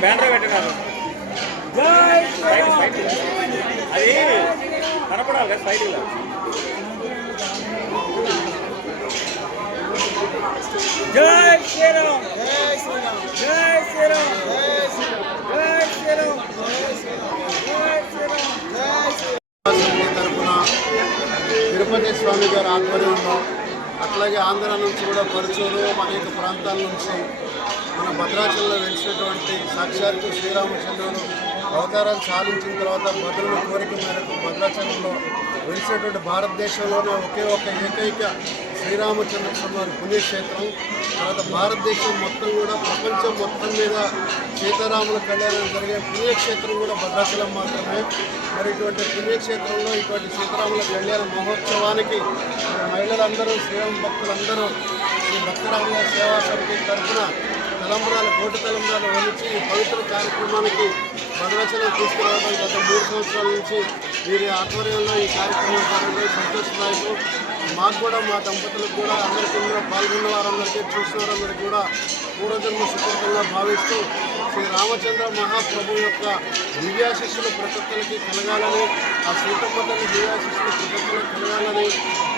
Banner పెట్టినారు తిరుపతి స్వామి గారి ఆధ్వర్యంలో అట్లాగే ఆంధ్ర నుంచి కూడా పరుచూరు అనేక ప్రాంతాల నుంచి మన భద్రాచలంలో వెలిసినటువంటి సాక్షాత్తు శ్రీరామచంద్రుడు అవతారాలు సాధించిన తర్వాత భద్రుల కోరిక మేరకు భద్రాచలంలో వెలిసినటువంటి భారతదేశంలోనే ఒకే ఒక ఏకైక శ్రీరామచంద్ర స్వామి పుణ్యక్షేత్రం తర్వాత భారతదేశం మొత్తం కూడా ప్రపంచం మొత్తం మీద సీతారాముల కళ్యాణం జరిగే పుణ్యక్షేత్రం కూడా భద్రాచలం మాత్రమే. మరి ఇటువంటి పుణ్యక్షేత్రంలో ఇటువంటి సీతారాముల కళ్యాణ మహోత్సవానికి మహిళలందరూ శ్రీరామ భక్తులందరూ శ్రీ భక్తరాముల సేవా సమితి తరఫున తలంబరాలు కోటి తలంబరాలు వహించి ఈ పవిత్ర కార్యక్రమానికి భద్రాచలం తీసుకురావడం గత మూడు సంవత్సరాల నుంచి వీరి ఆధ్వర్యంలో ఈ కార్యక్రమం జరగడం సంతోషదాయకం. మాకు కూడా మా దంపతులకు కూడా అందరికీ పాల్గొన్న వారందరికీ చూసిన వారందరికీ కూడా పూర్వజన్మ సుకృతంగా భావిస్తూ శ్రీ రామచంద్ర మహాప్రభు యొక్క దివ్యాశిష్యులు ప్రతి ఒక్కరికి కలగాలని ఆ సీతమ్మ తల్లి దివ్యాశిష్యులు ప్రతి ఒక్కరికి కలగాలని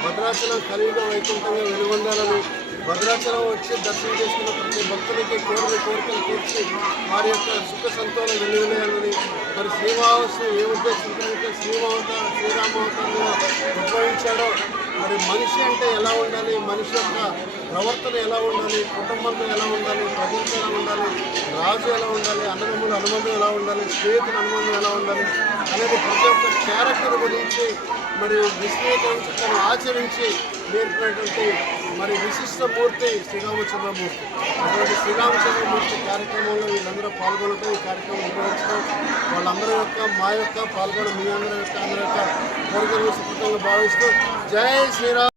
భద్రాచలం కలియుగ వైకుంఠంగా వెలుగొందాలని భద్రాచలం వచ్చి దర్శనం చేసుకున్న ప్రతి భక్తులకి కోరిన కోరికలు తీర్చి వారి యొక్క సుఖ సంతోషం వెలువలేయాలని మరి శ్రీమావస్సు ఏ ఉద్దేశంతో శ్రీమావత శ్రీరామావతారంలో ఉద్భవించాడో మరి మనిషి అంటే ఎలా ఉండాలి? మనిషి యొక్క ప్రవర్తన ఎలా ఉండాలి? కుటుంబంతో ఎలా ఉండాలి? ప్రభుత్వం ఎలా ఉండాలి? రాజు ఎలా ఉండాలి? అన్నదమ్ముల అనుబంధం ఎలా ఉండాలి? స్నేహితుల అనుబంధం ఎలా ఉండాలి? అనేది ప్రతి క్యారెక్టర్ గురించి మరి విశ్లేషించి తను ఆచరించి నేర్పినటువంటి మరి విశిష్ట మూర్తి శ్రీరామచంద్రమూర్తి. అటువంటి శ్రీరామచంద్రమూర్తి కార్యక్రమంలో వీళ్ళందరూ పాల్గొనడం ఈ కార్యక్రమం నిర్వహించడం వాళ్ళందరి యొక్క మా యొక్క పాల్గొనడం మీ అందరి యొక్క అందరి యొక్క కోరికలు సుకృతంగా భావిస్తూ జై శ్రీరామ్.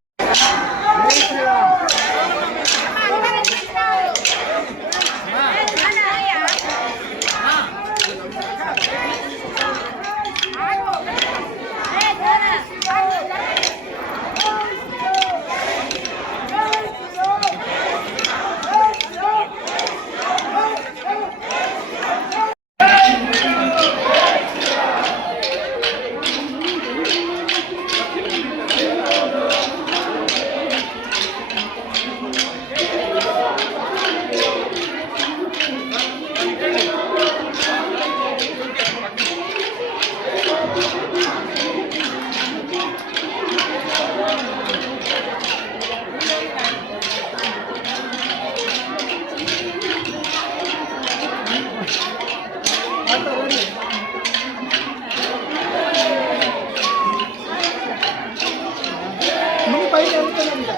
ಬೈಕ್ ಎತ್ಕೊಂಡು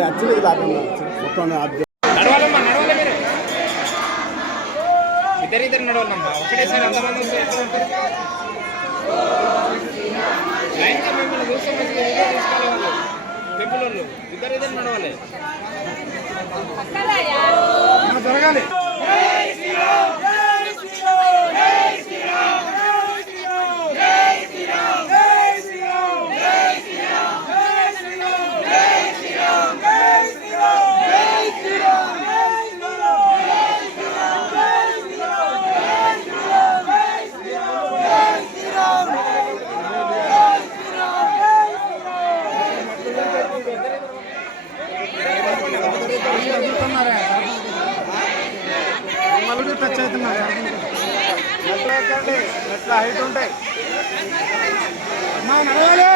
యాక్చువల్లీ ఇది ఆపండి మొత్తం ఆప్ నడవాలమ్మా నడవాలి మీరు. ఇద్దరు ఇద్దరు నడవాలమ్మా. ఒకటేసారి అంతమంది వస్తే ఎట్లా ఉంటుంది లైన్గా మిమ్మల్ని చూస్తే మంచిగా వీడియో తీసుకోవాలి వాళ్ళు. టెంపుల్ వాళ్ళు ఇద్దరు ఇద్దరు నడవాలి. జరగాలి. మళ్ళీ టచ్ అవుతున్నారు ఎక్కండి ఎట్లా హైట్ ఉంటాయి? అమ్మా నడవాలి.